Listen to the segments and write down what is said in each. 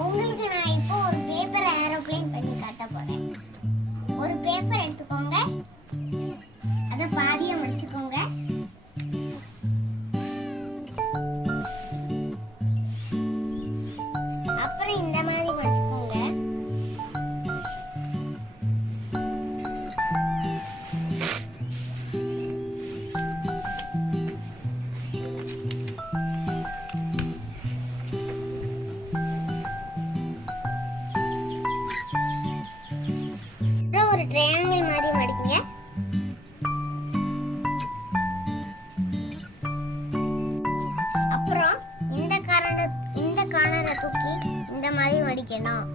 உங்களுக்கு நான் இப்போ ஒரு பேப்பர் ஏரோப்ளேன் பண்ணி காட்ட போறேன். ஒரு பேப்பர் எடுத்துக்கோங்க, அதை பாதியா மடிச்சுக்கோங்க. அப்புறம் இந்த மாதிரி மடிச்சுக்கோங்க. ஒரு ட்ரையாங்கிள் மாதிரி மடிங்க. அப்புறம் இந்த கார்னரை தூக்கி இந்த மாதிரி மடிக்கணும்.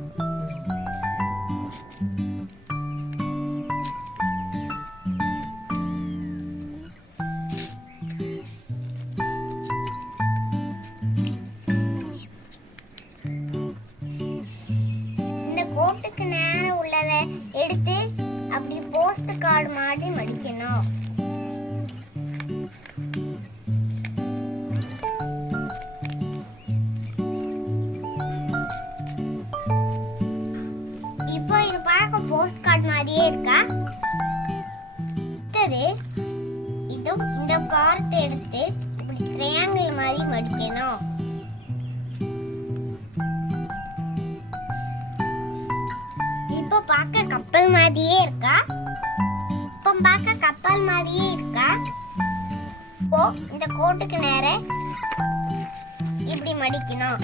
இந்த கோட்டுக்கு நேரம் உள்ளதை எடுத்து அப்படி போஸ்ட் கார்டு மாதிரி மடிக்கணும். இப்போ இது பார்க்க போஸ்ட் கார்டு மாதிரியே இருக்கா? இந்த பார்ட் எடுத்து இப்படி ட்ரையாங்கிள் மாதிரி மடிக்கணும். இப்போ பார்க்க கப்பல் மாதிரியே இருக்கா? இப்போ பார்க்க கப்பல் மாதிரியே இருக்கா? இப்போ இந்த கோட்டுக்கு நேர இப்படி மடிக்கணும்.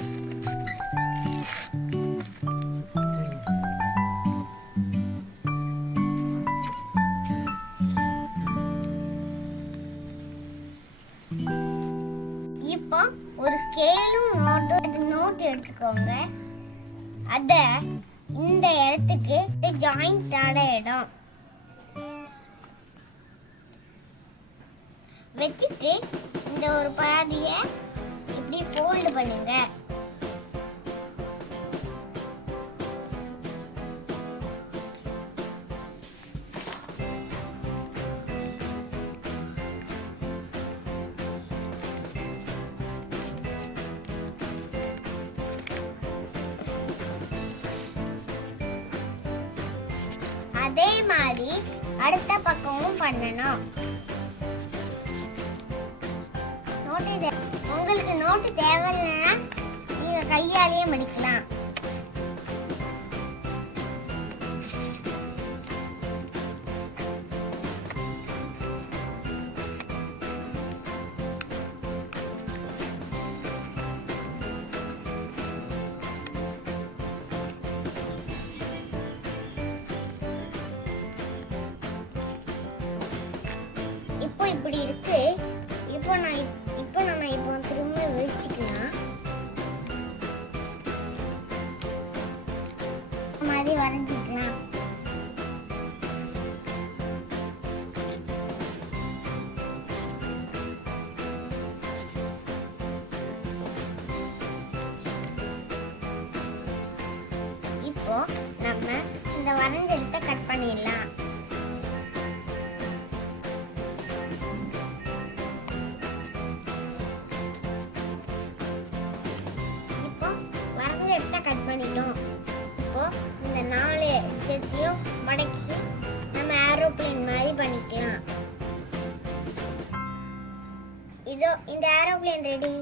இப்போ ஒரு ஸ்கேலும் நோட் எடுத்துக்கோங்க. அத இந்த இடத்துக்கு ஜாயிண்ட் ஆட இடம் வச்சுட்டு இந்த ஒரு பாதியை இப்படி ஃபோல்டு பண்ணுங்க. அதே மாதிரி அடுத்த பக்கமும் பண்ணணும். உங்களுக்கு நோட்டு தேவையில்லைன்னா நீங்க கையாலேயே மடிக்கலாம். இப்போ இப்படி இருக்கு. இப்போ நம்ம திரும்ப விரிச்சுக்கலாம். மாதிரி வரைஞ்சிக்கலாம். இப்போ நம்ம இந்த வரைஞ்ச இடத்தை கட் பண்ணிடலாம். கட் பண்ணிட்டோம். இப்போ இந்த 4 எட்ஜஸையும் மடக்கி நம்ம ஏரோப்ளேன் மாதிரி பண்ணிக்கலாம். இதோ இந்த ஏரோப்ளேன் ரெடி.